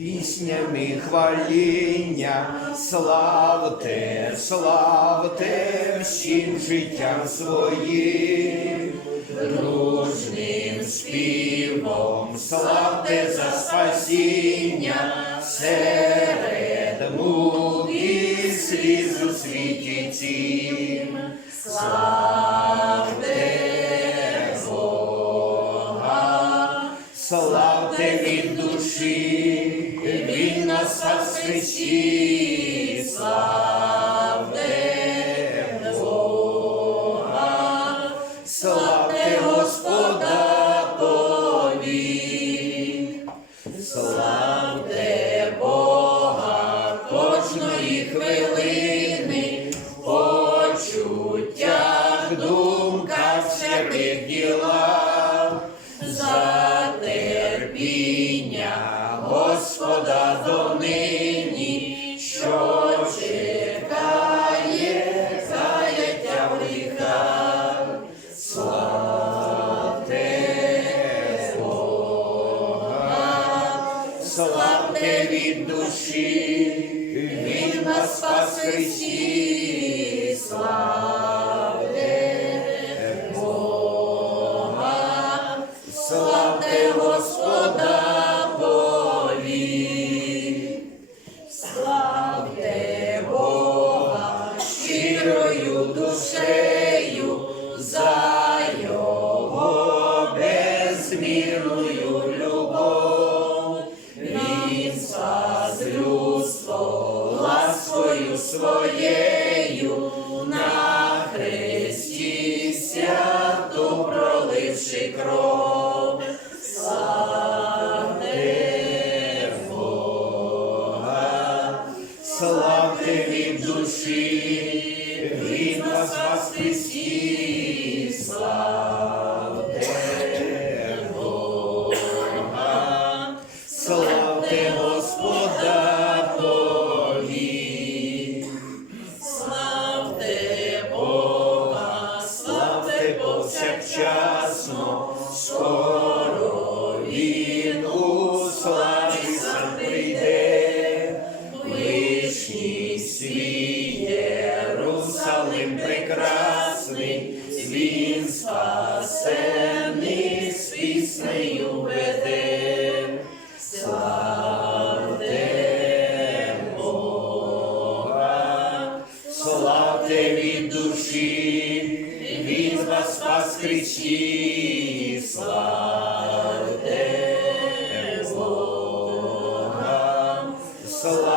піснями хваління, славте, славте всім життям своїм, дружним співом, славте за спасіння. Серед мук і сліз у світі цім. Славте Бога, славте від душі, Він нас спас в Христі, славте Бога, Господа повік, Бога кожної хвилини, в почуттях, думках, всяких ділах, Господа донині, що чекає каяття в гріхах. Славте Бога, славте від душі, Він нас спас в душею за Його безмірною любов. Він спас людство ласкою своєю на хресті свято проливши кров. Славте від душі, він нас він спасений з піснею веде. Славте Бога, славте від душі, він вас спас в Христі, славте Бога, славте